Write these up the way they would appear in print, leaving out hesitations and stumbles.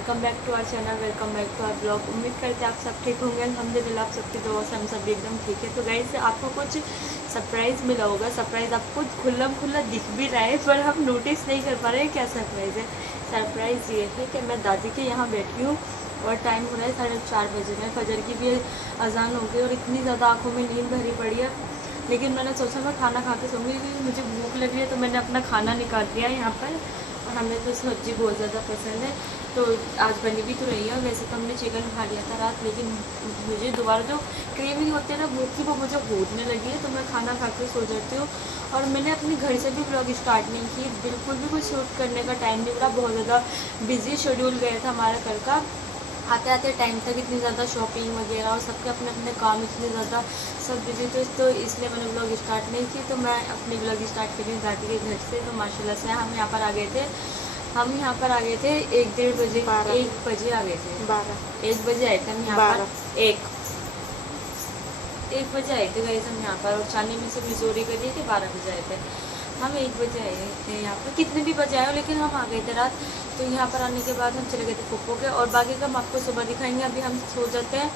Welcome back to our channel, welcome back to our blog. उम्मीद करते हैं आप सब ठीक होंगे। अल्हम्दुलिल्लाह आप सबकी दुआ से हम सब एकदम ठीक है। तो गाइस आपको कुछ सरप्राइज़ मिला होगा। सरप्राइज़ आपको खुला दिख भी रहा है पर हम नोटिस नहीं कर पा रहे हैं क्या सरप्राइज़ है। सरप्राइज़ ये है कि मैं दादी के यहाँ बैठी हूँ और टाइम हो रहा है 4:30 बजे में। फजर की भी अजान हो गई और इतनी ज़्यादा आँखों में नींद भरी पड़ी है, लेकिन मैंने सोचा मैं खाना खा के सोऊंगी क्योंकि मुझे भूख लगी है। तो मैंने अपना खाना निकाल लिया यहाँ पर और हमें तो सब्ज़ी बहुत ज़्यादा पसंद है तो आज बनी भी तो रही है। वैसे तो हमने चिकन खा लिया था रात, लेकिन मुझे दोबारा जो क्रेविंग होती है ना भूख की वो मुझे होने लगी है, तो मैं खाना खा के सो जाती हूँ। और मैंने अपने घर से भी ब्लॉग स्टार्ट नहीं की, बिल्कुल भी कुछ शूट करने का टाइम नहीं मिला। बहुत ज़्यादा बिजी शेड्यूल गया था हमारा घर का। आते आते टाइम तक इतनी ज़्यादा शॉपिंग वगैरह और सबके अपने अपने काम इतने ज़्यादा सब बिजी थे, तो इसलिए मैंने ब्लॉग स्टार्ट नहीं की। तो मैं अपनी ब्लॉग स्टार्ट करी दादी के घर से। तो माशाल्लाह से हम यहाँ पर आ गए थे। हम यहाँ पर आ गए थे 1-1:30 बजे, 1 बजे आ गए थे। 1 बजे आए थे हम यहाँ पर। 1 बजे आए थे गाइस हम यहाँ पर, और चांदी में से मिजोरी करी थी 12 बजे आए थे हम। 1 बजे आए थे यहाँ पर, कितने भी बजे आए लेकिन हम आ गए थे रात। तो यहाँ पर आने के बाद हम चले गए थे फुप्पो के, और बाकी का हम आपको सुबह दिखाएंगे। अभी हम सो जाते हैं,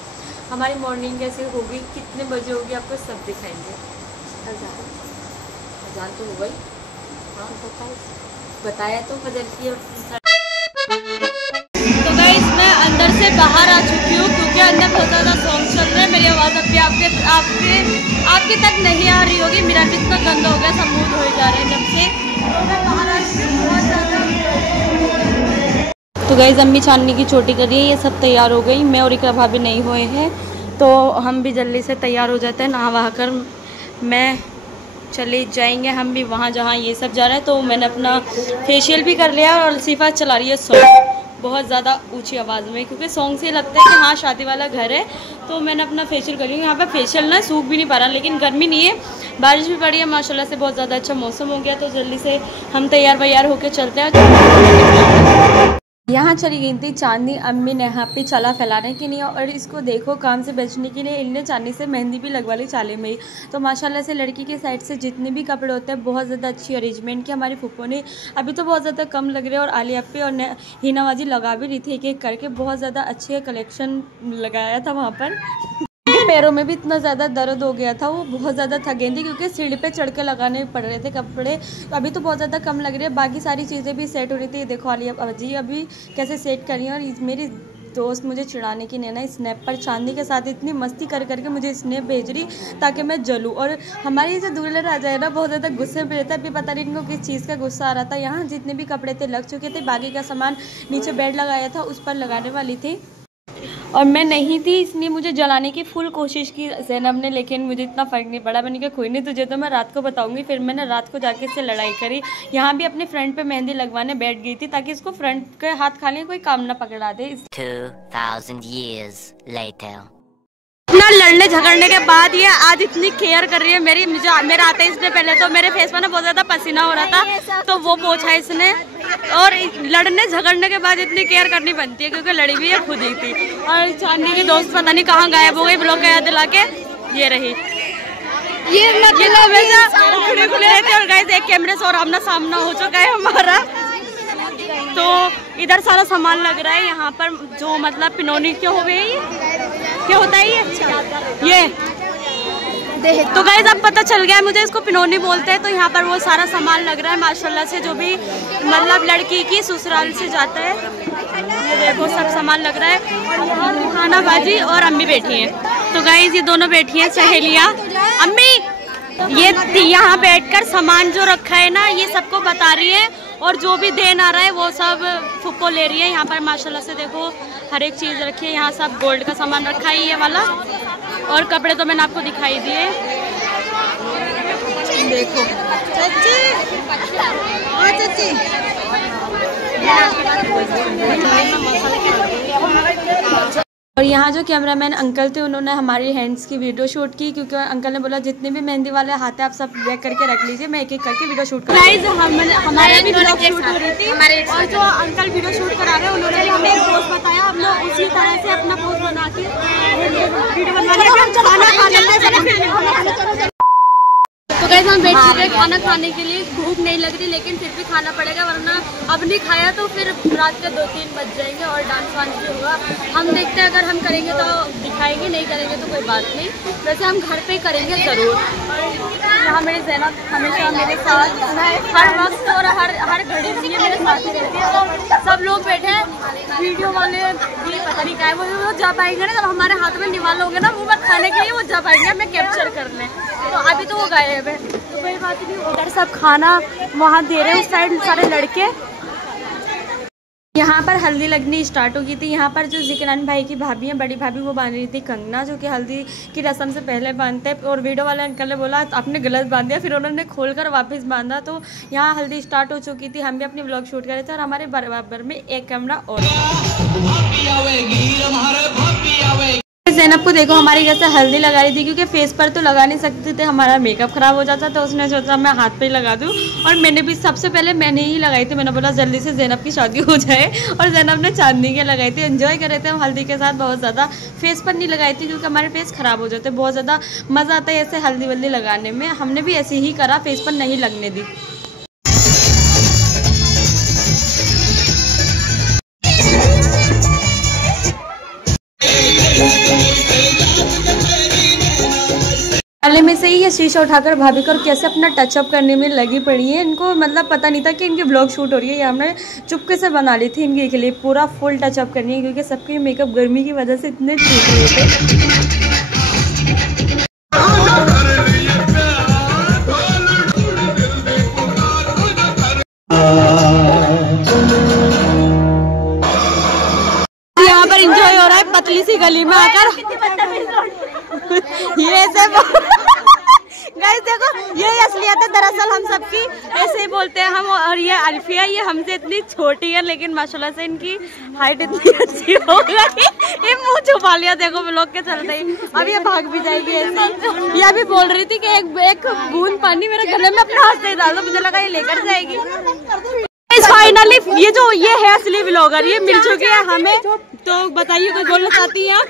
हमारी मॉर्निंग कैसे होगी, कितने बजे होगी, आपको सब दिखाएंगे। अजान तो हो गई, हाँ बताया तो फजर की। तो गाइस मैं अंदर से बाहर आ चुकी हूँ क्योंकि अंदर बहुत ज़्यादा सॉन्ग चल रहे हैं। मेरी आवाज़ अभी आपके तक नहीं आ रही होगी। मेरा भी इतना गंदा हो गया, सब मुँह धोए जा रहे हैं जब से। तो मैं बाहर आ चुकी हूँ बहुत ज़्यादा। तो गाइस अम्मी चांदनी की चोटी कर रही है, ये सब तैयार हो गई। मैं और इकरा भाभी नहीं हुए हैं, तो हम भी जल्दी से तैयार हो जाते हैं। नहा वहा कर मैं चले जाएंगे हम भी वहाँ जहाँ ये सब जा रहा है। तो मैंने अपना फेशियल भी कर लिया और सिफा चला रही है सॉन्ग बहुत ज़्यादा ऊंची आवाज़ में, क्योंकि सॉन्ग से लगता है कि हाँ शादी वाला घर है। तो मैंने अपना फेशियल कर लिया। यहाँ पे फेशियल ना सूख भी नहीं पा रहा, लेकिन गर्मी नहीं है, बारिश भी पड़ी है माशाल्लाह से, बहुत ज़्यादा अच्छा मौसम हो गया। तो जल्दी से हम तैयार वैयार होकर चलते हैं। यहाँ चली गई थी चांदनी अम्मी ने यहाँ पे चला फैलाने के लिए, और इसको देखो काम से बचने के लिए इनने चांदनी से मेहंदी भी लगवा ली चाले में ही। तो माशाल्लाह से लड़की के साइड से जितने भी कपड़े होते हैं बहुत ज़्यादा अच्छी अरेंजमेंट की हमारी फूफो ने। अभी तो बहुत ज़्यादा कम लग रहे हैं, और आलिया पे और हिनाबाजी लगा भी रही थी एक एक करके। बहुत ज़्यादा अच्छे कलेक्शन लगाया था वहाँ पर। पैरों में भी इतना ज़्यादा दर्द हो गया था, वो बहुत ज़्यादा थक गई थी क्योंकि सीढ़ी पे चढ़ के लगाने पड़ रहे थे कपड़े। तो अभी तो बहुत ज़्यादा कम लग रही है, बाकी सारी चीज़ें भी सेट हो रही थी। देखो आलिया जी अभी कैसे सेट कर रही है। और मेरी दोस्त मुझे चिढ़ाने की नैना स्नैप पर चांदनी के साथ इतनी मस्ती कर करके मुझे स्नैप भेज रही ताकि मैं जलूँ। और हमारी जो दूल्हा राजा है ना बहुत ज़्यादा गुस्से में रहता है। अभी पता नहीं इनको किस चीज़ का गुस्सा आ रहा था। यहाँ जितने भी कपड़े थे लग चुके थे, बाकी का सामान नीचे बेड लगाया था उस पर लगाने वाली थी, और मैं नहीं थी, इसलिए मुझे जलाने की फुल कोशिश की ज़ैनब ने, लेकिन मुझे इतना फ़र्क नहीं पड़ा। मैंने कहा कोई नहीं, तुझे तो मैं रात को बताऊंगी। फिर मैंने रात को जाके इससे लड़ाई करी। यहाँ भी अपने फ्रंट पे मेहंदी लगवाने बैठ गई थी ताकि इसको फ्रंट के हाथ खाली कोई काम ना पकड़ा दे। 2000 years later. इतना लड़ने झगड़ने के बाद ये आज इतनी केयर कर रही है मेरी। मेरा आते इसने पहले तो मेरे फेस पर ना बहुत ज़्यादा पसीना हो रहा था, तो वो पोछा इसने। और लड़ने झगड़ने के बाद इतनी केयर करनी बनती है क्योंकि लड़ी भी है खुद ही थी। और चांदनी की दोस्त पता नहीं कहाँ गायब हो गई, ब्लॉग का याद दिला के ये रही। ये खुले खुले रहते और गाइस एक कैमरे से और आमना सामना हो चुका है हमारा। तो इधर सारा सामान लग रहा है यहाँ पर, जो मतलब पिनोनी क्यों हो गई, क्या होता है ये तो गाइस अब पता चल गया मुझे, इसको पिनोनी बोलते हैं। तो यहाँ पर वो सारा सामान लग रहा है माशाल्लाह से, जो भी मतलब लड़की की ससुराल से जाता है। ये देखो सब सामान लग रहा है। और यहाँ खाना बाजी और अम्मी बैठी हैं। तो गाइस ये दोनों बैठी हैं सहेलियाँ। अम्मी ये यहाँ बैठकर सामान जो रखा है ना ये सबको बता रही है, और जो भी देन आ रहा है वो सब फुप्पो ले रही है। यहाँ पर माशाल्लाह से देखो हर एक चीज़ रखी है। यहाँ सब गोल्ड का सामान रखा है ये वाला, और कपड़े तो मैंने आपको दिखाई दिए। देखो और यहाँ जो कैमरामैन अंकल थे उन्होंने हमारी हैंड्स की वीडियो शूट की, क्योंकि अंकल ने बोला जितने भी मेहंदी वाले हाथ है आप सब बैक करके रख लीजिए, मैं एक एक करके वीडियो शूट कर। हमारे भी वीडियो शूट हो रही थी, और जो अंकल वीडियो शूट करा रहे हैं उन्होंने भी हमें एक पोज बताया। हम लोग उसी तरह से अपना पोज बना के वीडियो बनवा। तो गाइस गाइस हम बैठ चुके हैं खाना खाने के लिए। भूख नहीं लग रही लेकिन फिर भी खाना पड़ेगा, वरना अब नहीं खाया तो फिर रात के 2-3 बज जाएंगे और डांस वांस भी होगा। हम देखते हैं, अगर हम करेंगे तो दिखाएंगे, नहीं करेंगे तो कोई बात नहीं। वैसे हम घर पे करेंगे ज़रूर। यहाँ मेरे ज़ैनब हमेशा मेरे साथ हर वक्त और हर घड़ी में मेरे साथ ही रहती है। तो सब लोग बैठे हैं, वीडियो वाले भी पता नहीं क्या है, वो जा पाएंगे ना जब हमारे हाथ में निवाल होंगे ना मुँह में खाने के लिए, वो जा पाएंगे हमें कैप्चर करने। तो अभी तो वो गायब है, तो कोई बात नहीं। उधर सब खाना वहाँ दे रहे हैं, उस साइड सारे लड़के। यहाँ पर हल्दी लगनी स्टार्ट हो गई थी। यहाँ पर जो ज़िकरान भाई की भाभी है, बड़ी भाभी, वो बांध रही थी कंगना, जो कि हल्दी की रस्म से पहले बांधते हैं। और वीडियो वाले अंकल ने बोला आपने गलत बांध दिया, फिर उन्होंने खोलकर वापस बांधा। तो यहाँ हल्दी स्टार्ट हो चुकी थी, हम भी अपनी व्लॉग शूट कर रहे थे और हमारे बराबर में एक कैमरा और। ज़ैनब को देखो हमारी जैसे हल्दी लगा रही थी, क्योंकि फेस पर तो लगा नहीं सकते थे, हमारा मेकअप खराब हो जाता, तो उसने सोचा मैं हाथ पे ही लगा दूं। और मैंने भी सबसे पहले मैंने ही लगाई थी। मैंने बोला जल्दी से ज़ैनब की शादी हो जाए, और ज़ैनब ने चांदनी के लगाई थी। एंजॉय कर रहे थे हम हल्दी के साथ बहुत ज़्यादा। फेस पर नहीं लगाई थी क्योंकि हमारे फेस ख़राब हो जाते, बहुत ज़्यादा मज़ा आता है ऐसे हल्दी वल्दी लगाने में। हमने भी ऐसे ही करा, फेस पर नहीं लगने दी। पहले में से ही ये शीशा उठाकर भाभी को कैसे अपना टचअप करने में लगी पड़ी है। इनको मतलब पता नहीं था कि इनकी ब्लॉग शूट हो रही है। ये हमने चुपके से बना ली थी इनके के लिए, पूरा फुल टचअप करनी है, क्योंकि सबके मेकअप गर्मी की वजह से इतने छूट रहे थे। यहाँ पर एंजॉय हो रहा है पतली सी गली में आकर। ये सब गाइस देखो, यही असलियत है दरअसल हम सबकी, ऐसे ही बोलते हैं हम। और ये अल्फिया, ये हमसे इतनी छोटी है लेकिन माशाल्लाह से इनकी हाइट इतनी अच्छी हो गई। ये मुंह छुपा लिया देखो व्लॉग के चलते ही। अब ये भाग भी जाएगी ऐसे। ये अभी बोल रही थी कि एक बूंद पानी मेरे गले में अपना हाथ से डाल दो, मुझे लगा ये लेकर जाएगी। फाइनली ये है असली व्लॉगर, ये मिल चुकी है हमें। तो बताइए कुछ बोलना चाहती हैं आप?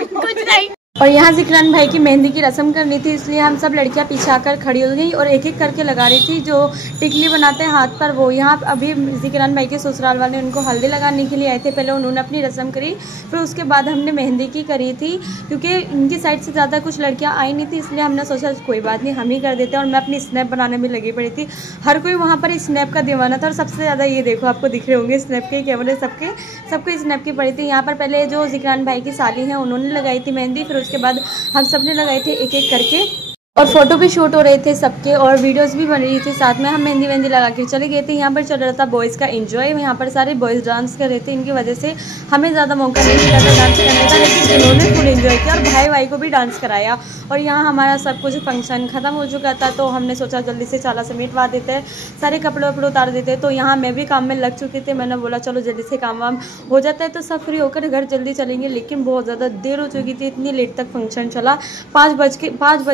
कुछ नहीं। और यहाँ ज़िकरान भाई की मेहंदी की रस्म करनी थी, इसलिए हम सब लड़कियाँ पीछे आकर खड़ी हो गई और एक एक करके लगा रही थी। जो टिकली बनाते हैं हाथ पर, वो यहाँ अभी ज़िकरान भाई के ससुराल वाले उनको हल्दी लगाने के लिए आए थे। पहले उन्होंने अपनी रस्म करी, फिर उसके बाद हमने मेहंदी की करी थी। क्योंकि इनकी साइड से ज़्यादा कुछ लड़कियाँ आई नहीं थी, इसलिए हमने सोचा कोई बात नहीं, हम ही कर देते हैं। और मैं अपनी स्नैप बनाने में लगी पड़ी थी। हर कोई वहाँ पर स्नैप का दीवाना था, और सबसे ज़्यादा ये देखो आपको दिख रहे होंगे स्नैप के कैमरे, सबको स्नैप की पड़ी थी। यहाँ पर पहले जो ज़िकरान भाई की साली हैं उन्होंने लगाई थी मेहंदी, फिर उसके बाद हम सबने लगाए थे एक एक करके। और फोटो भी शूट हो रहे थे सबके, और वीडियोस भी बन रही थी साथ में। हम मेहंदी वेहंदी लगा के चले गए थे। यहाँ पर चल रहा था बॉयज़ का एंजॉय। यहाँ पर सारे बॉयज़ डांस कर रहे थे, इनकी वजह से हमें ज़्यादा मौका नहीं मिला था डांस करने का, लेकिन इन्होंने फुल एंजॉय किया और भाई को भी डांस कराया। और यहाँ हमारा सब कुछ फंक्शन ख़त्म हो चुका था, तो हमने सोचा जल्दी से चाला समेटवा देते हैं, सारे कपड़े वपड़े उतार देते हैं। तो यहाँ मैं भी काम में लग चुके थे, मैंने बोला चलो जल्दी से काम वाम हो जाता है तो सब फ्री होकर घर जल्दी चलेंगे। लेकिन बहुत ज़्यादा देर हो चुकी थी, इतनी लेट तक फंक्शन चला। 5 बज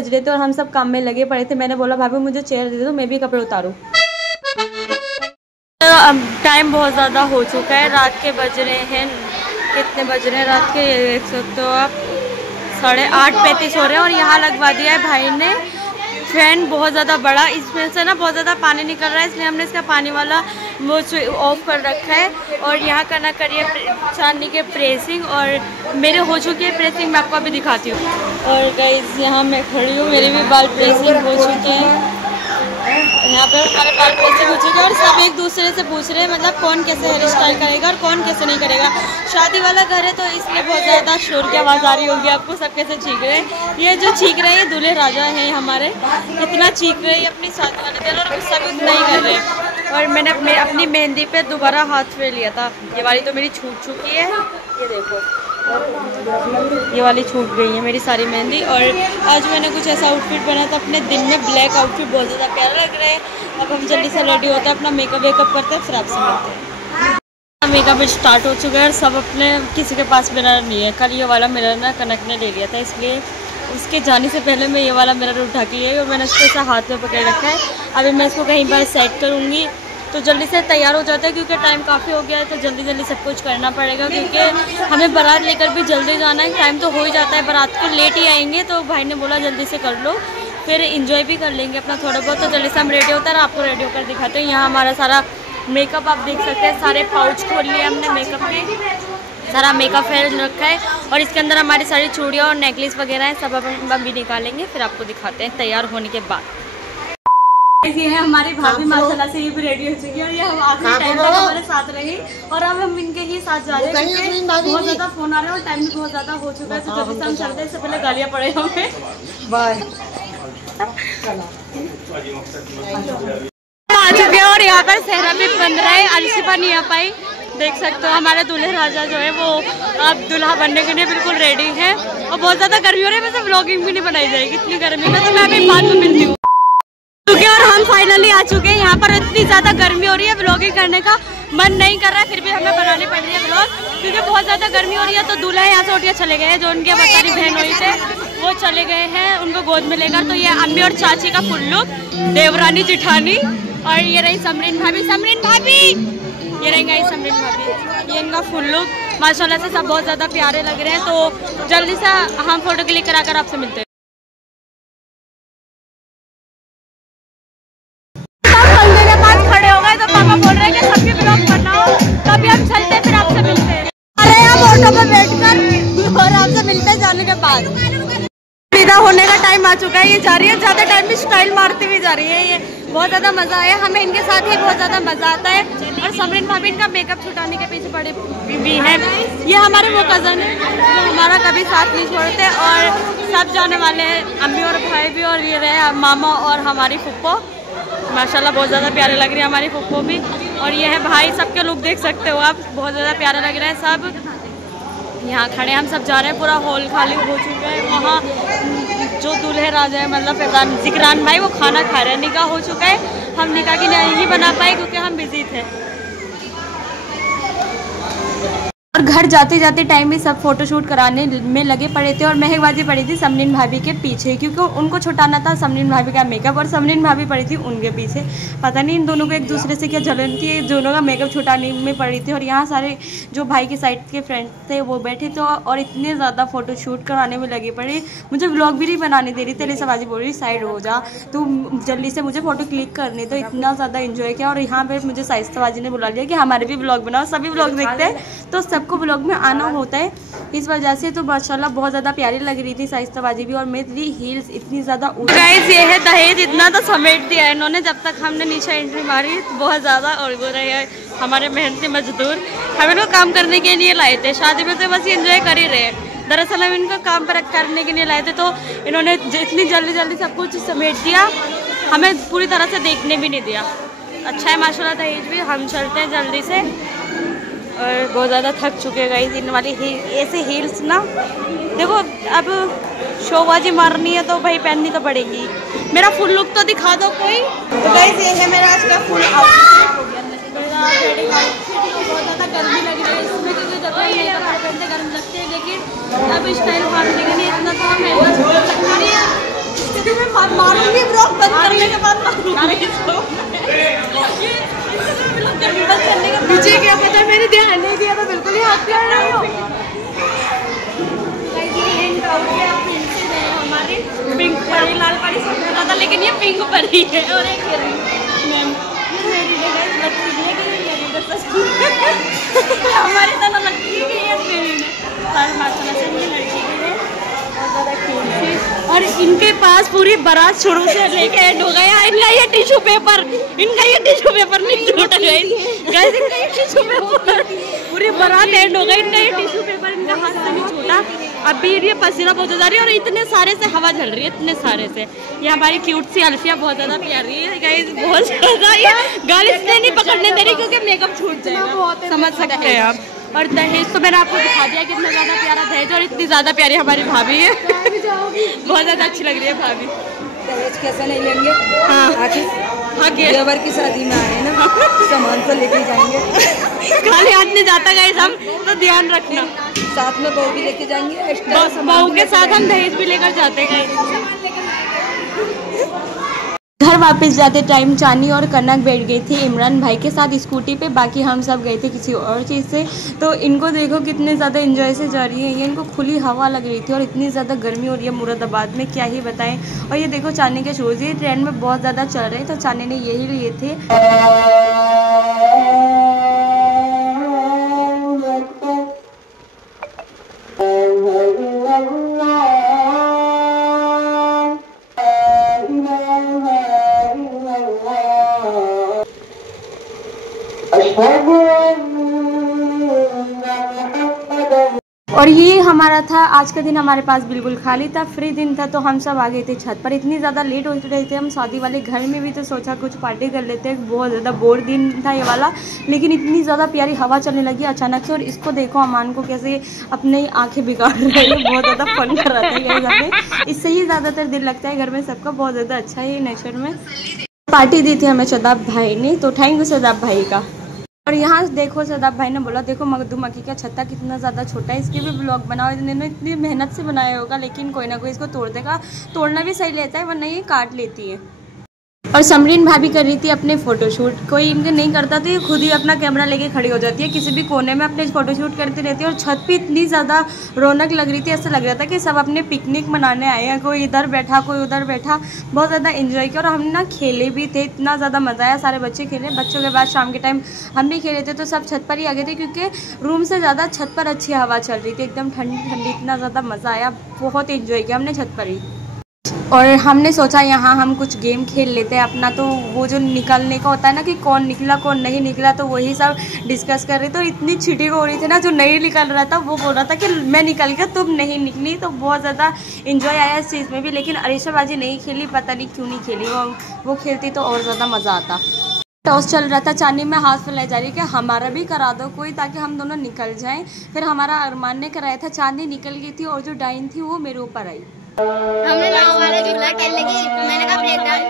रहे थे और हम सब काम में लगे पड़े थे। मैंने बोला भाभी मुझे चेयर दे दो, मैं भी कपड़े उतारूं। तो अब टाइम बहुत ज़्यादा हो चुका है, रात के बज रहे हैं, कितने बज रहे हैं रात के, देख सकते हो आप 8:35 हो रहे हैं। और यहाँ लगवा दिया है भाई ने फैन बहुत ज़्यादा बड़ा, इसमें से ना बहुत ज़्यादा पानी निकल रहा है, इसलिए हमने इसका पानी वाला वो ऑफ कर रखा है। और यहाँ करना करिए चांदनी के प्रेसिंग, और मेरे हो चुकी है प्रेसिंग, मैं आपको अभी दिखाती हूँ। और गाइस यहाँ मैं खड़ी हूँ, मेरे भी बाल प्रेसिंग हो चुके हैं। यहाँ पर हमारे बाल प्रेसिंग हो चुके हैं और सब एक दूसरे से पूछ रहे हैं मतलब कौन कैसे हेयर स्टाइल करेगा और कौन कैसे नहीं करेगा। शादी वाला घर है तो इसलिए बहुत ज़्यादा शोर की आवाज़ आ रही होगी आपको, सब कैसे चीख रहे हैं। ये जो चीख रहे हैं दूल्हे राजा हैं हमारे, इतना चीख रहे हैं अपनी शादी वाले दिन, और सब उतना ही कर रहे हैं। और मैंने अपनी मेहंदी पे दोबारा हाथ फेर लिया था, ये वाली तो मेरी छूट चुकी है, ये देखो ये वाली छूट गई है मेरी सारी मेहंदी। और आज मैंने कुछ ऐसा आउटफिट बनाया था अपने दिन में, ब्लैक आउटफिट बहुत ज़्यादा प्यारा लग रहा है। अब हम जल्दी से रेडी होते हैं, अपना मेकअप वेकअप करते हैं, फिर आपसे मिलते हैं। मेकअप स्टार्ट हो चुका है और सब अपने, किसी के पास मिरर नहीं है। कल ये वाला मिरर ना कनक ने ले लिया था, इसलिए उसके जाने से पहले मैं ये वाला मिरर उठा के आई और मैंने इसको ऐसा हाथ में पकड़ रखा है। अभी मैं इसको कहीं पर सेट करूँगी तो जल्दी से तैयार हो जाता है, क्योंकि टाइम काफ़ी हो गया है तो जल्दी जल्दी सब कुछ करना पड़ेगा, क्योंकि हमें बारात लेकर भी जल्दी जाना है। टाइम तो हो ही जाता है, बारात को लेट ही आएंगे, तो भाई ने बोला जल्दी से कर लो, फिर इंजॉय भी कर लेंगे अपना थोड़ा बहुत। तो जल्दी से हम रेडी होता है, आपको रेडी होकर दिखाते हैं। यहाँ हमारा सारा मेकअप आप देख सकते हैं, सारे पाउच खोल लिए हमने मेकअप के, सारा मेकअप फेयर रखा है। और इसके अंदर हमारी सारी चूड़ियाँ और नेकलेस वगैरह हैं, सब हम अभी निकालेंगे, फिर आपको दिखाते हैं तैयार होने के बाद। ये है हमारी भाभी, माशाल्लाह से ये भी रेडी हो चुकी है और ये हम आखिरी टाइम तक हमारे साथ रही और अब हम इनके ही साथ जा रहे हैं क्योंकि बहुत ज़्यादा फ़ोन आ रहे हैं और टाइम भी बहुत ज़्यादा हो चुका है। तो जल्दी से हम चलते हैं, इससे पहले गालियाँ पड़े हमें। बाय आ चुके हैं और यहाँ पर सहरा भी बन रहा है। अलिशिफा नहीं आ पाई, देख सकते हो। हमारे दूल्हे राजा जो है वो अब दूल्हा बनने के लिए बिल्कुल रेडी है और बहुत ज़्यादा गर्मी हो रही है, वैसे व्लॉगिंग भी नहीं बनाई जाएगी इतनी गर्मी में। तो मैं अभी बाद में मिलती हूँ। और हम फाइनली आ चुके हैं। यहाँ पर इतनी ज़्यादा गर्मी हो रही है, व्लॉगिंग करने का मन नहीं कर रहा है, फिर भी हमें बनानी पड़ रही है व्लॉग क्योंकि बहुत ज़्यादा गर्मी हो रही है। तो दूल्हा यहाँ से उठ के चले गए हैं, जो उनके बतारी बहन हुई थे वो चले गए हैं उनको गोद में लेकर। तो ये अम्मी और चाची का फुल लुक, देवरानी जिठानी, और ये रही समरीन भाभी, समरीन भाभी ये रहेंगे समरीन भाभी, ये इनका फुल लुक। माशाल्लाह से सब बहुत ज़्यादा प्यारे लग रहे हैं। तो जल्दी से हम फोटो क्लिक कराकर आपसे मिलते हैं। पापा बोल रहे हैं कि सबके ब्लॉग बनाओ, तभी हम चलते हैं, फिर आपसे मिलते हैं। अरे आप ऑटो में बैठकर और आपसे मिलते हैं जाने के बाद। विदा होने का टाइम आ चुका है, ये जा रही है, ज़्यादा टाइम भी स्टाइल मारती हुई जा रही है। ये बहुत ज़्यादा मज़ा आया हमें, इनके साथ ही बहुत ज़्यादा मज़ा आता है। और समरीन भाभी इनका मेकअप छुटाने के पीछे पड़े भी हैं। ये हमारे वो कज़न है जो हमारा कभी साथ नहीं छोड़ते और सब जाने वाले हैं, अम्मी और भाई भी, और ये रहे मामा और हमारी फुप्पो। माशाल्लाह बहुत ज़्यादा प्यारे लग रही है हमारी फुप्पो भी। और ये है भाई, सबके लुक देख सकते हो आप, बहुत ज़्यादा प्यारे लग रहे हैं सब। यहाँ खड़े हम सब जा रहे हैं, पूरा हॉल खाली हो चुका है। वहाँ जो दूल्हे राजा है मतलब जिक्रान भाई, वो खाना खा रहे हैं, निकाह हो चुका है। हम निकाह की नहीं बना पाए क्योंकि हम बिजी थे। और घर जाते जाते टाइम भी सब फोटोशूट कराने में लगे पड़े थे और महकबाजी पड़ी थी समरीन भाभी के पीछे क्योंकि उनको छुटाना था समरीन भाभी का मेकअप, और समरीन भाभी पड़ी थी उनके पीछे। पता नहीं इन दोनों को एक दूसरे से क्या जलन थी, दोनों का मेकअप छुटाने में पड़ी थी। और यहाँ सारे जो भाई के साइड के फ्रेंड्स थे वो बैठे थे और इतने ज़्यादा फ़ोटोशूट कराने में लगे पड़े। मुझे व्लॉग भी नहीं बनाने दे रही, तेरे सवाजी बोल रही साइड हो जा, तो जल्दी से मुझे फ़ोटो क्लिक करने। तो इतना ज़्यादा इन्जॉय किया। और यहाँ पर मुझे साइस्ताबाजी ने बुला लिया कि हमारे भी ब्लॉग बनाओ, सभी ब्लॉग देखते हैं तो सबको ब्लॉग में आना होता है, इस वजह से। तो माशाल्लाह बहुत ज़्यादा प्यारी लग रही थी साइस्ताबाजी भी। और मेरी हील्स इतनी ज़्यादा गाइस, ये है दहेज, इतना तो समेट दिया है इन्होंने जब तक हमने नीचे एंट्री मारी बहुत ज़्यादा। और वो रहे हैं हमारे मेहनती मजदूर, हम इनको काम करने के लिए लाए थे, शादी में तो बस ये एंजॉय कर ही रहे हैं। दरअसल हम इनको काम पर करने के लिए लाए थे, तो इन्होंने इतनी जल्दी जल्दी सब कुछ समेट दिया, हमें पूरी तरह से देखने भी नहीं दिया। अच्छा है माशाल्लाह दहेज भी। हम चलते हैं जल्दी से, और बहुत ज़्यादा थक चुके गई इन वाली ऐसे हील्स ना। देखो अब शोबाजी मारनी है तो भाई पहननी तो पड़ेगी। मेरा फुल लुक तो दिखा दो कोई। तो गाइस ये है मेरा आज का फुल आउटफिट। बहुत ज़्यादा गर्मी लग रही है इसमें क्योंकि जब ये कपड़े पहनते गर्म लगते हैं, लेकिन अब स्टाइल मारने के लिए इतना तो हम महंगा छोड़ सकते हैं। मैं मारूंगी ब्लॉग बंद करने के बाद मारूंगी। मुझे क्या पता, मैंने ध्यान नहीं दिया तो बिल्कुल ही हाथ कर रही हो। हमारी पिंक परी, लाल परी सब पता था, लेकिन ये पिंक परी है। और एक हमारी तरह लगती है कि ये मेरी माशाल्लाह से ये लड़की है बहुत ज़्यादा क्यूट थी। और इनके पास पूरी बारात शुरू से लेके एंड हो गया। इनका ये टिश्यू पेपर नहीं छूटा गया, इनका ये टिश्यू पेपर पूरी बारात एंड हो गई। इनका ये टिश्यू पेपर इनका हाथ से नहीं छूटा। अभी ये पसीना बहुत जा रही है और इतने सारे से हवा झल रही है, इतने सारे से। ये हमारी क्यूट सी अल्फिया बहुत ज़्यादा प्यारी है गाइस, बहुत ज़्यादा। ये गाल इसलिए नहीं पकड़ने दे रही क्योंकि मेकअप छूट जाएगा, समझ सकते हैं आप। और दहेज तो मैंने आपको दिखा दिया कितना ज़्यादा प्यारा दहेज, और इतनी ज़्यादा प्यारी हमारी भाभी है। बहुत ज़्यादा अच्छी लग रही है भाभी। दहेज कैसे नहीं लेंगे? हाँ देवर की शादी में आए ना, सामान तो लेके जाएंगे। खाली हाथ नहीं जाता गाइस हम, तो ध्यान रखना। साथ में बहू भी लेके जाएंगे, बहू के साथ हम दहेज भी लेकर जाते हैं गाइस। घर वापस जाते टाइम चानी और कनक बैठ गई थी इमरान भाई के साथ स्कूटी पे, बाकी हम सब गए थे किसी और चीज़ से। तो इनको देखो कितने ज़्यादा एंजॉय से जा रही है ये, इनको खुली हवा लग रही थी और इतनी ज़्यादा गर्मी हो रही है मुरादाबाद में, क्या ही बताएं। और ये देखो चानी के शूज़, ये ट्रेंड में बहुत ज़्यादा चल रहे हैं, तो चानी ने यही लिए थे। और ये हमारा था आज का दिन, हमारे पास बिल्कुल खाली था, फ्री दिन था, तो हम सब आ गए थे छत पर। इतनी ज़्यादा लेट हो रहे थे हम शादी वाले घर में भी, तो सोचा कुछ पार्टी कर लेते हैं। बहुत ज़्यादा बोर दिन था ये वाला, लेकिन इतनी ज़्यादा प्यारी हवा चलने लगी अचानक से। और इसको देखो अमान को कैसे अपनी आंखें बिगाड़ रहे हैं, बहुत ज़्यादा फन कर रहा था ये घर में। इससे ही ज़्यादातर दिल लगता है घर में सबका, बहुत ज़्यादा अच्छा है ये नेचर में। पार्टी दी थी हमें शदाब भाई ने, तो थैंक यू शदाब भाई का। और यहाँ देखो शदाब भाई ने बोला देखो मधुमक्खी का छत्ता कितना ज़्यादा छोटा है, इसके भी ब्लॉग बनाओ। इन्होंने इतनी मेहनत से बनाया होगा, लेकिन कोई ना कोई इसको तोड़ देगा। तोड़ना भी सही लेता है, वरना ये काट लेती है। और समरीन भाभी कर रही थी अपने फ़ोटोशूट, कोई इनके नहीं करता तो ये खुद ही अपना कैमरा लेके खड़ी हो जाती है, किसी भी कोने में अपने फ़ोटोशूट करती रहती है। और छत पे इतनी ज़्यादा रौनक लग रही थी, ऐसा लग रहा था कि सब अपने पिकनिक मनाने आए हैं, कोई इधर बैठा कोई उधर बैठा। बहुत ज़्यादा एंजॉय किया और हम ना खेले भी थे, इतना ज़्यादा मज़ा आया। सारे बच्चे खेले, बच्चों के बाद शाम के टाइम हम भी खेले थे, तो सब छत पर ही आ गए थे, क्योंकि रूम से ज़्यादा छत पर अच्छी हवा चल रही थी, एकदम ठंडी ठंडी, इतना ज़्यादा मज़ा आया, बहुत एंजॉय किया हमने छत पर ही। और हमने सोचा यहाँ हम कुछ गेम खेल लेते हैं अपना, तो वो जो निकलने का होता है ना कि कौन निकला कौन नहीं निकला, तो वही सब डिस्कस कर रहे थे। और इतनी चीटिंग हो रही थी ना, जो नहीं निकल रहा था वो बोल रहा था कि मैं निकल गया तुम नहीं निकली, तो बहुत ज़्यादा एंजॉय आया इस चीज़ में भी। लेकिन अरीशाबाजी नहीं खेली, पता नहीं क्यों नहीं खेली, वो खेलती तो और ज़्यादा मज़ा आता। टॉस चल रहा था, चांदी में हाथ फैलाई जा रही है कि हमारा भी करा दो कोई, ताकि हम दोनों निकल जाएं। फिर हमारा अरमान ने कराया था, चांदी निकल गई थी और जो डाइन थी वो मेरे ऊपर आई। हमने नाव वाला झूला खेलने की, मैंने कहा ब्रेक डांस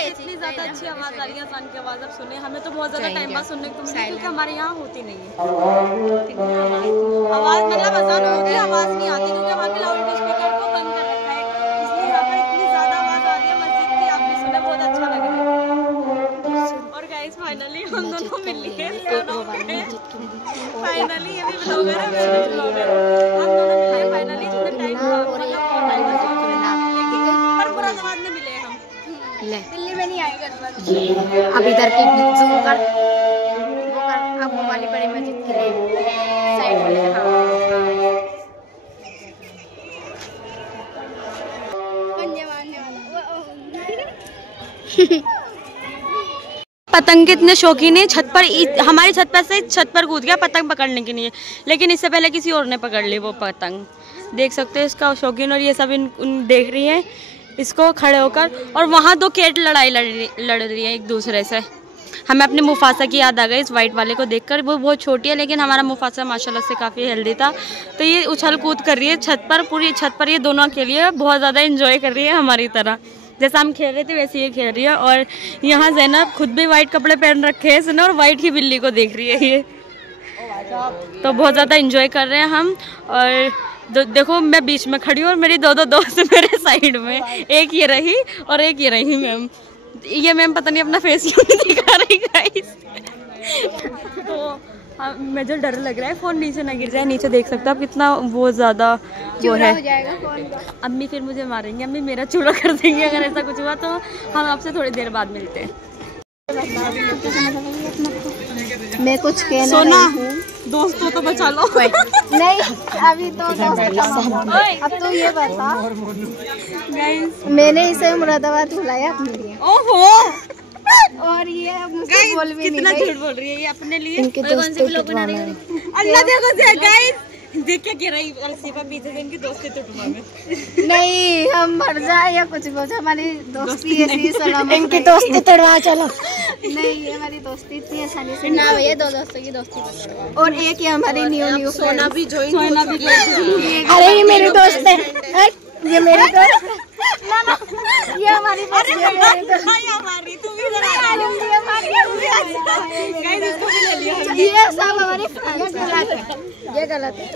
इतनी ज़्यादा अच्छी आवाज़ आ रही है, अजान की आवाज़ अब सुने। हमें तो बहुत ज़्यादा टाइम पास सुनने को मिली, क्योंकि हमारे यहाँ होती नहीं है आवाज़, मतलब अजान होती है आवाज़ नहीं आती, क्योंकि वहाँ के लाउड स्पीकर को बंद कर रखा है, इसलिए यहाँ पर इतनी ज़्यादा आवाज़ आ रही है मस्जिद की। आप भी सुने, बहुत अच्छा लग रहा है। और गाइस फाइनली हम दोनों मिल लिए, फाइनली ये भी ब्लॉगर है, मैं भी ब्लॉगर हूँ। हम दोनों मिले फाइनली, इतने टाइम पर मुरादाबाद में मिले हम, दिल्ली में नहीं आए। अब इधर की जूम कर वो कर, अब वो वाली बड़ी मस्जिद के लिए साइड वाले। पतंग के इतने शौकीन है, छत पर हमारी छत पर से छत पर कूद गया पतंग पकड़ने के लिए, लेकिन इससे पहले किसी और ने पकड़ ली वो पतंग, देख सकते हो इसका शौकीन। और ये सब उन देख रही है इसको खड़े होकर। और वहाँ दो कैट लड़ाई लड़ रही है एक दूसरे से। हमें अपने मुफासा की याद आ गई इस वाइट वाले को देखकर, वो बहुत छोटी है, लेकिन हमारा मुफासा माशाल्लाह से काफ़ी हेल्दी था। तो ये उछल कूद कर रही है छत पर, पूरी छत पर ये दोनों अकेली है, बहुत ज़्यादा इंजॉय कर रही है हमारी तरह, जैसा हम खेल रहे थे वैसे ये खेल रही है। और यहाँ ज़ैनब खुद भी वाइट कपड़े पहन रखे हैं इसने, और वाइट की बिल्ली को देख रही है ये, तो बहुत ज़्यादा इंजॉय कर रहे हैं हम। और देखो मैं बीच में खड़ी हूँ और मेरी दो दोस्त मेरे साइड में, एक ये रही और एक ये रही मैम। ये मैम पता नहीं अपना फेस क्यों नहीं दिखा रही गाइस। तो मुझे डर लग रहा है फ़ोन नीचे ना गिर जाए। नीचे देख सकते हो आप कितना वो ज़्यादा वो है, अम्मी फिर मुझे मारेंगे, अम्मी मेरा चूड़ा कर देंगे अगर ऐसा कुछ हुआ। तो हम आपसे थोड़ी देर बाद मिलते हैं। मैं कुछ कहना सोना दोस्तों तो बचा लो। नहीं अभी तो अब तो ये बता, मैंने इसे मुरादाबाद बुलाया अपने लिए। ओहो, और ये मुझसे बोल भी कितना नहीं झूठ बोल रही है ये अपने लिए। इनके दोस्तों की बना रही है। अल्लाह देखो गाइस, देख के गिर रही अलसीफा पीछे से, इनकी दोस्ती टूटवा में। नहीं हम मर जाए या कुछ हो जाए, हमारी दोस्ती ऐसी सलामत, इनकी दोस्ती तोड़वा चलो। नहीं ये हमारी दोस्ती इतनी आसानी से ना, ये दो दोस्तों की दोस्ती। और एक ये हमारी न्यू सोना भी ज्वाइन, सोना भी। अरे ये मेरी दोस्त है, ये मेरी दोस्त, ये हमारी दोस्त है, हमारी तुम भी ये सब हमारी फ्रेंड्स है, ये गलत है।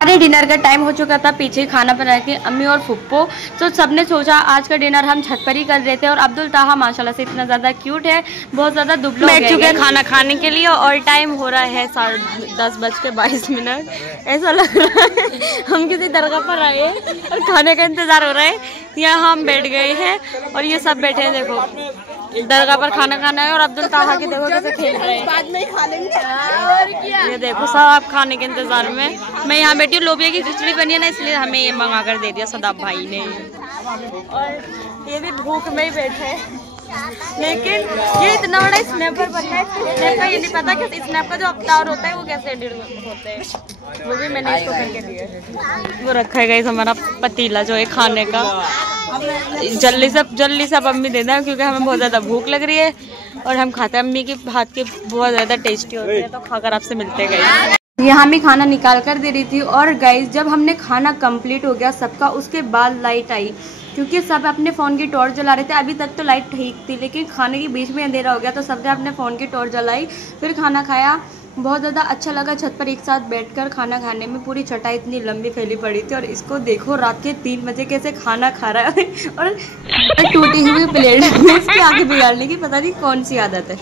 हमारे डिनर का टाइम हो चुका था, पीछे खाना बना के अम्मी और फुप्पो। तो सबने सोचा आज का डिनर हम छत पर ही कर रहे थे। और अब्दुल ताहा माशाल्लाह से इतना ज़्यादा क्यूट है, बहुत ज़्यादा दुबला बैठ चुके हैं खाना खाने के लिए। और टाइम हो रहा है 10:22। ऐसा लग रहा है हम किसी दरगाह पर आए और खाने का इंतज़ार हो रहा है। यहाँ हम बैठ गए हैं और ये सब बैठे हैं, देखो दरगाह पर खाना खाना है। और अब्दुल ताहा के देखो कैसे खेल रहे हैं, बाद में ही खा लेंगे। और क्या, ये देखो सब खाने के इंतजार में। मैं यहाँ बैठी हूँ, लोबिया की खिचड़ी बनी है ना, इसलिए हमें ये मंगा कर दे दिया सदाब भाई ने। और ये भी भूख में ही बैठे हैं। लेकिन ये इतना बड़ा स्नैपर बनना है, स्नैप का ये नहीं पता कि स्नैप का जो अवतार होता है वो कैसे एडिट होते हैं। वो भी मैंने इसको करके दिया है। वो रखा है गाइस हमारा पतीला जो है खाने का। जल्दी से अम्मी दे दें क्योंकि हमें बहुत ज़्यादा भूख लग रही है और हम खाते हैं। अम्मी के हाथ के बहुत ज़्यादा टेस्टी होते हैं, तो खाकर आपसे मिलते गए। यहाँ भी खाना निकाल कर दे रही थी। और गाइस जब हमने खाना कंप्लीट हो गया सबका, उसके बाद लाइट आई क्योंकि सब अपने फ़ोन की टॉर्च जला रहे थे। अभी तक तो लाइट ठीक थी, लेकिन खाने के बीच में अंधेरा हो गया तो सबने अपने फ़ोन की टॉर्च जलाई, फिर खाना खाया। बहुत ज़्यादा अच्छा लगा छत पर एक साथ बैठकर खाना खाने में। पूरी चटाई इतनी लंबी फैली पड़ी थी और इसको देखो रात के 3 बजे कैसे खाना खा रहा है और टूटी हुई प्लेट में इसके आगे बिगाड़ने की पता नहीं कौन सी आदत है।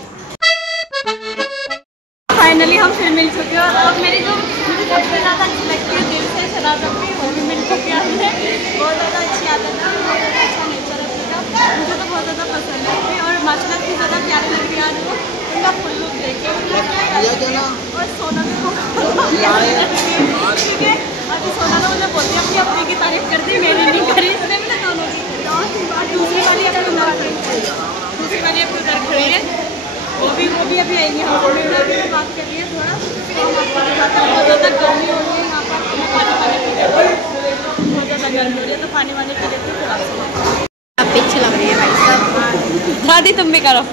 फाइनली हम फिर मिल चुके हैं और मेरी जो मुझे सबसे ज़्यादा अच्छी लगती है दिल से शरारत भी, वो भी मिल चुकी है हमें। बहुत ज़्यादा अच्छी आदत है, बहुत ज़्यादा अच्छा नेचर है उसका, मुझे तो बहुत ज़्यादा पसंद है। और माशाल्लाह इतनी ज़्यादा प्यारी लग रही है आज वो, उनका फुल लुक देख के। और सोना को ठीक है, अभी सोना तो मुझे बोलती है अपनी की तारीफ कर दी, मेरी नहीं करी इसने, मैंने दोनों की। दूसरी वाली अपनी उधर खड़ी है, वो भी अभी आएंगे। हम बात कर रही है थोड़ा, बहुत ज़्यादा गर्मी हो रही है यहाँ पर, पानी वानी पी लेते हैं, बहुत ज़्यादा गर्मी हो रही है तो पानी वानी पी लेते हैं। थोड़ा अच्छी लग रही है भाई साहब। दादी तुम भी करो।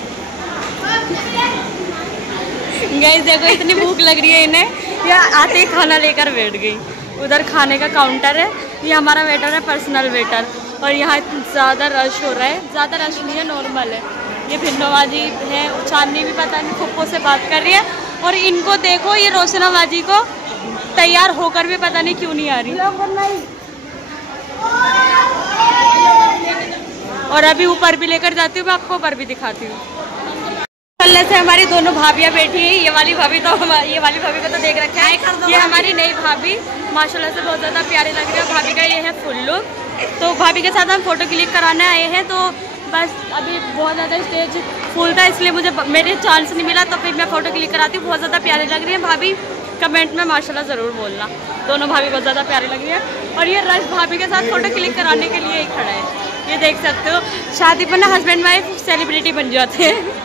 गाइस देखो इतनी भूख लग रही है इन्हें, या आते ही खाना लेकर बैठ गई। उधर खाने का काउंटर है, ये हमारा वेटर है, पर्सनल वेटर। और यहाँ ज़्यादा रश हो रहा है, ज़्यादा रश नहीं है, नॉर्मल है। ये भिन्नोबाजी है, चांदनी भी पता नहीं फुप्पो से बात कर रही है। और इनको देखो, ये रोशनाबाजी को तैयार होकर भी पता नहीं क्यों नहीं आ रही। और अभी ऊपर भी लेकर जाती हूँ, मैं आपको ऊपर भी दिखाती हूँ। अल्लाह से हमारी दोनों भाभियाँ बैठी हैं। ये वाली भाभी को तो देख रखा है, ये हमारी नई भाभी माशाल्लाह से बहुत ज़्यादा प्यारी लग रही है। भाभी का ये है फुल लुक। तो भाभी के साथ हम फ़ोटो क्लिक कराने आए हैं, तो बस अभी बहुत ज़्यादा स्टेज फुल था इसलिए मेरे चांस नहीं मिला, तो फिर मैं फ़ोटो क्लिक कराती हूँ। बहुत ज़्यादा प्यारी लग रही है भाभी, कमेंट में माशाल्लाह ज़रूर बोलना। दोनों भाभी बहुत ज़्यादा प्यारी लग रही है। और ये रश भाभी के साथ फ़ोटो क्लिक कराने के लिए ही खड़ा है, ये देख सकते हो। शादी पर ना हस्बैंड वाइफ सेलिब्रिटी बन जाते हैं।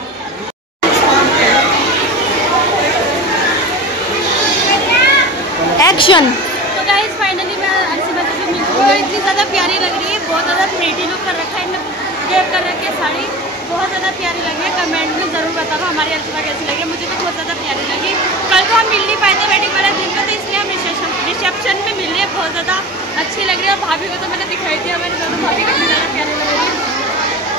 एक्शन। तो गाइस फाइनली मैं अर्शिमा से मिल चुकी हूँ, इतनी ज़्यादा प्यारी लग रही है, बहुत ज़्यादा प्रीटी लुक कर रखा है इन्हें, ये कर रखी है साड़ी, बहुत ज़्यादा प्यारी लगी है। कमेंट में ज़रूर बताओ हमारी अर्शिमा कैसी लगी है, मुझे तो बहुत ज़्यादा प्यारी लगी। कल तो हम मिल नहीं पाए थे वेडिंग वाले दिन में, तो इसलिए हम रिसेप्शन में मिल रहे हैं, बहुत ज़्यादा अच्छी लग रही है। और भाभी को तो मैंने दिखाई थी, हमारी दोनों भाभी काफ़ी ज़्यादा प्यारी लग रही है।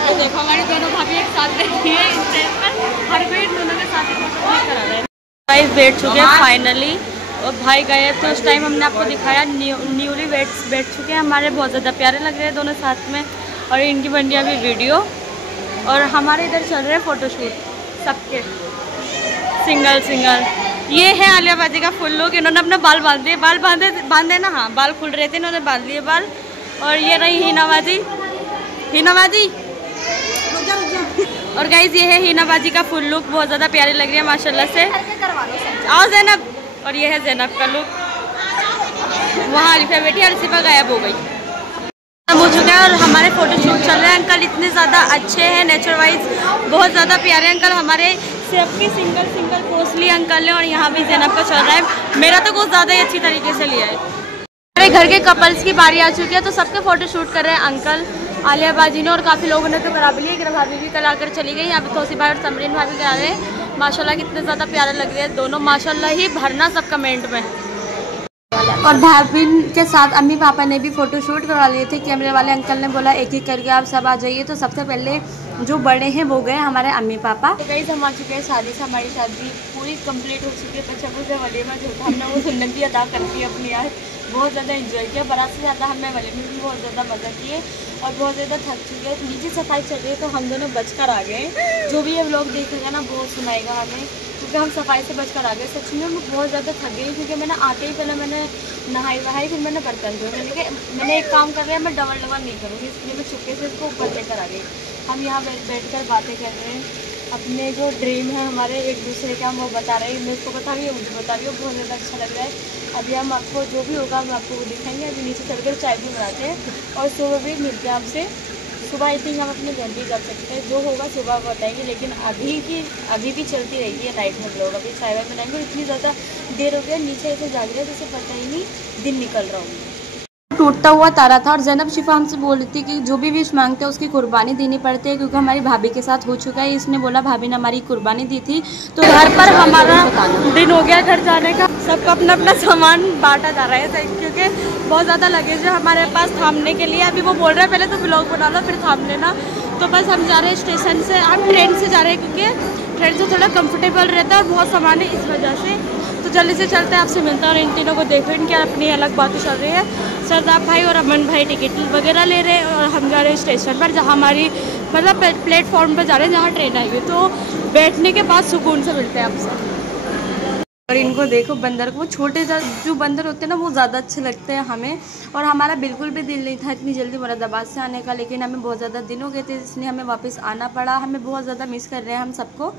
तो देखो हमारी दोनों भाभी एक साथ बैठी है स्टेज पर, हर कोई दोनों के साथ ही फोटो क्लिक करा रहा है। गाइस बैठ चुके हैं फाइनली, और भाई गए थे उस टाइम हमने आपको दिखाया। न्यूली बैठ चुके हैं हमारे, बहुत ज़्यादा प्यारे लग रहे हैं दोनों साथ में। और इनकी बन रही अभी वीडियो, और हमारे इधर चल रहे हैं फ़ोटोशूट सबके सिंगल। ये है आलिया बाजी का फुल लुक। इन्होंने अपना बाल बांध दिए, बांधे ना, हाँ बाल खुल रहे थे, इन्होंने बांध लिए बाल। और ये रही हिनाबाजी। और गाइज ये है हिनाबाजी का फुल लुक, बहुत ज़्यादा प्यारी लग रही है माशाल्लाह से। आओ ज़ैनब। और ये है ज़ैनब का लुक, वहाँ अलिफा बैठी, अर्शिफा गायब हो गई। हो चुका है और हमारे फोटोशूट चल रहे हैं। अंकल इतने ज़्यादा अच्छे हैं, नेचर वाइज बहुत ज़्यादा प्यारे अंकल हमारे। सबकी सिंगल पोस्टली अंकल है। और यहाँ भी ज़ैनब का चल रहा है, मेरा तो बहुत ज़्यादा ही अच्छी तरीके से लिया है। हमारे घर के कपल्स की बारी आ चुकी है, तो सबके फोटोशूट कर रहे हैं अंकल, आलिया बाजी ने, और काफ़ी लोगों ने तो करा भी लिया। गिरा भाभी भी करा कर चली गई, यहाँ पे तोसी भाई और समरीन भाभी करा रहे हैं। माशाल्लाह कितने ज़्यादा प्यारे लग रहे हैं दोनों, माशाल्लाह ही भरना सब कमेंट में। और भाभी के साथ अम्मी पापा ने भी फ़ोटो शूट करवा लिए थे। कैमरे वाले अंकल ने बोला एक एक करके आप सब आ जाइए। तो सबसे पहले जो बड़े हैं वो गए हमारे अम्मी पापा। तो गाइस हम आ चुके हैं शादी से, हमारी शादी पूरी कंप्लीट हो चुकी है। तो जब उसे वलीमा जो था हमने वो सुन्नत भी अदा कर दी अपनी आज। बहुत ज़्यादा एंजॉय किया। बारात से ज़्यादा हमने वाले में भी बहुत ज़्यादा मज़ा किए और बहुत ज़्यादा थक चुके हैं। नीचे सफाई चल रही है तो हम दोनों बचकर आ गए। जो भी ये व्लॉग देखेगा ना वो सुनाएगा हमें, क्योंकि हम सफाई से बचकर आ गए। सच में मैं बहुत ज़्यादा थक गई, क्योंकि मैंने आते ही पहले मैंने नहाई वहाई, फिर मैंने बर्तन धोए। मैंने एक काम कर लिया, मैं डबल नहीं करूँगी, इसलिए मैं चुपके से इसको ऊपर लेकर आ गई। हम यहाँ बैठ कर बातें कर रहे हैं, अपने जो ड्रीम है हमारे एक दूसरे के, हम वो बता रहे हैं। मैं उसको बता रही हूँ, मुझे बता रही हूँ, बहुत ज़्यादा अच्छा लग रहा है। अभी हम आपको जो भी होगा हम आपको वो दिखाएंगे। अभी नीचे चलकर चाय भी बनाते हैं और सुबह भी मिलते हैं आपसे। सुबह आई थिंक हम अपने घर भी जा सकते हैं, जो होगा सुबह बताएंगे। लेकिन अभी भी चलती रहेगी है नाइट में ब्लॉग। अभी चाय वाय बनाएंगे और इतनी ज़्यादा देर हो गया, नीचे ऐसे जाग रहे हैं जैसे पता ही नहीं दिन निकल रहा हूँ। टूटता हुआ तारा था और ज़ैनब शिफा हमसे बोल रही थी कि जो भी विश मांगते हैं उसकी कुर्बानी देनी पड़ती है, क्योंकि हमारी भाभी के साथ हो चुका है। इसने बोला भाभी ने हमारी कुर्बानी दी थी। तो घर पर हमारा दिन हो गया घर जाने का। सबका अपना अपना सामान बांटा जा रहा है, क्योंकि बहुत ज़्यादा लगेज है हमारे पास थामने के लिए। अभी वो बोल रहे हैं पहले तो ब्लॉग बना लो फिर थाम लेना। तो बस हम जा रहे हैं स्टेशन से, हम ट्रेन से जा रहे हैं, क्योंकि ट्रेन से थोड़ा कम्फर्टेबल रहता है और बहुत सामान है इस वजह से। तो जल्दी से चलते हैं, आपसे मिलता है। और इन तीनों को देखो, इनकी अपनी अलग बातें चल रही है। सरदार भाई और अमन भाई टिकट वगैरह ले रहे हैं और हम जा रहे हैं स्टेशन पर, जहाँ हमारी मतलब प्लेटफॉर्म पर जा रहे हैं जहाँ ट्रेन आएगी। तो बैठने के बाद सुकून से मिलते हैं आपसे। और इनको देखो बंदर को, वो छोटे जो बंदर होते हैं ना वो ज़्यादा अच्छे लगते हैं हमें। और हमारा बिल्कुल भी दिल नहीं था इतनी जल्दी मुरादाबाद से आने का, लेकिन हमें बहुत ज़्यादा दिन हो गए थे, इसलिए हमें वापस आना पड़ा। हमें बहुत ज़्यादा मिस कर रहे हैं हम सबको।